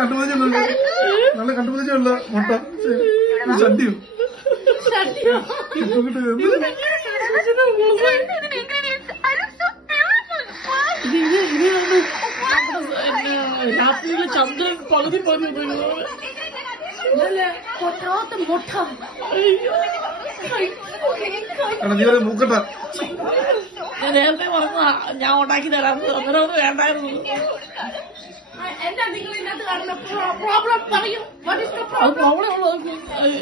കണ്ടുപിടിച്ചുള്ള നല്ല കണ്ടുപിടിച്ചുള്ള മുട്ട ഷഡ്ഡിയും രാത്രിയിലെ ചന്ദ്രൻ പകുതി മുട്ട. നീ മൂക്കട്ട ഞാൻ നേരത്തെ പറഞ്ഞ ഞാൻ ഉണ്ടാക്കി തരാം, അന്നേരം ഒന്നും വേണ്ടായിരുന്നു. അത് പ്രോബ്ലമേ ഉള്ളൂ,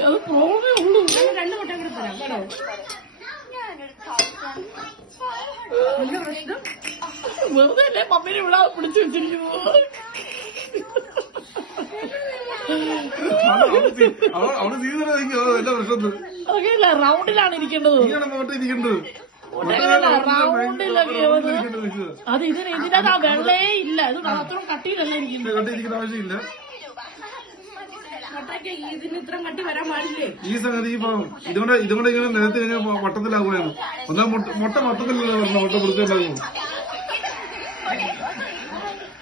അത് പ്രോബ്ലമേ ഉള്ളൂ. 2 മുട്ട കൂടെ തരാം കേട്ടോ. വെറുതെ അല്ലേ മമ്മീനെ ഇവിടെ പിടിച്ചു വെച്ചിരിക്കുന്നത്. അതൊക്കെ ഇല്ല, റൗണ്ടിലാണ് ഇരിക്കേണ്ടത്. റൗണ്ടിലൊക്കെ അത് ഇതിനകത്ത് ആ വെള്ളേ ഇല്ല, ഇത് അത്രയും കട്ടിയിലല്ല ഇരിക്കുന്നത്. ആവശ്യമില്ല. ഇതിന് ഇത്ര കട്ടി വരാൻ പാടില്ലേ? ഈ സംഗതി ഇതുകൊണ്ട് ഇങ്ങനെ നിരത്തി കഴിഞ്ഞാൽ വട്ടത്തിലാകുമായിരുന്നു. ഒന്നാം മുട്ട മൊത്തത്തിലല്ലേ പറഞ്ഞ മുട്ട വൃത്തിയുണ്ടാകും.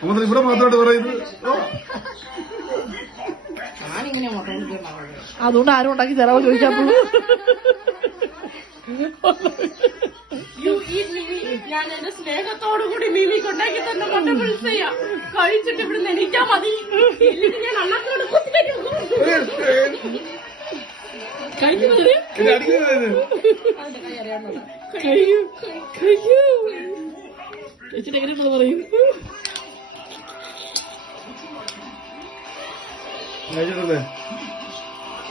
നമ്മൾ ഇവിടെ മാത്രമായിട്ട് പറയുന്നത്. ഞാനിങ്ങനെ മുട്ട കൊടുക്കണ്ടാവും. അതുകൊണ്ട് ആരും ഉണ്ടാക്കി തരാമോ ചോദിക്കാൻ പോകും. ഞാൻ എന്റെ സ്നേഹത്തോടു കൂടി മീമിക്ക് ഉണ്ടാക്കി തന്നെ മുട്ട പിടിച്ച് കഴിച്ചിട്ട് ഇവിടെ നെനിക്കാ മതി. ഞാൻ അണ്ണത്തോട് കഴിക്കുന്നത് ചേച്ചിട്ട് എങ്ങനെയാണെന്ന് പറയും.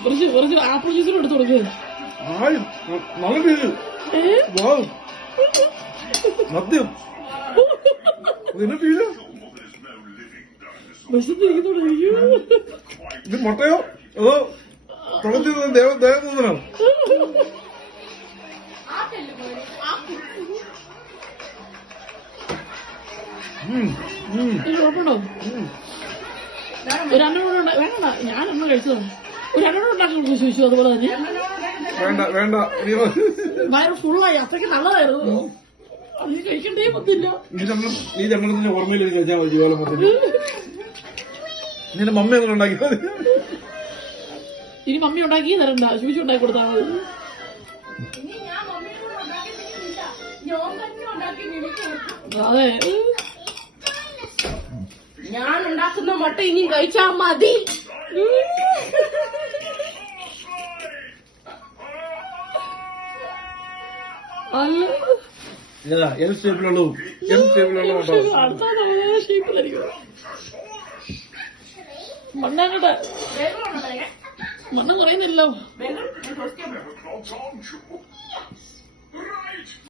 കുറച്ച് ആപ്പിൾ ജ്യൂസിനും എടുത്ത് കൊടുക്കുക. മദ്യം ഇത് മുട്ടയോ അതോ തുളത്തി ദേവതൂതനോ? കുഴപ്പമുണ്ടോ? ഒരു അന്നോട് വേണ്ട, ഞാനൊന്നും കഴിച്ചതാണ്. ഒരു അന്നോട് ഉണ്ടാക്കി കൊടുത്തു ചോദിച്ചു. അതുപോലെ തന്നെ വേണ്ട വയറ് ഫുള്ളായി. അത്രയ്ക്ക് നല്ലതായിരുന്നു. അത് കഴിക്കണ്ടേ പറ്റില്ല. നീ ചമ്മളത്തിന്റെ ഓർമ്മയിൽ കഴിച്ചാൽ മതി. ജീവനം മൊത്തം നിന്റെ മമ്മി അങ്ങനെ ഉണ്ടാക്കി മതി. ഇനി മമ്മി ഉണ്ടാക്കി തരണ്ട, ശുചി ഉണ്ടാക്കി കൊടുത്താൽ മതി. അതെ, ഞാൻ ഉണ്ടാക്കുന്ന മുട്ട ഇനിയും കഴിച്ചാൽ മതി. എം ഷേപ്പിലുള്ളൂ. അടുത്ത ഷേപ്പിലായിരിക്കും. മണ്ണങ്ങട്ടെ മണ്ണം പറയുന്നില്ലോ.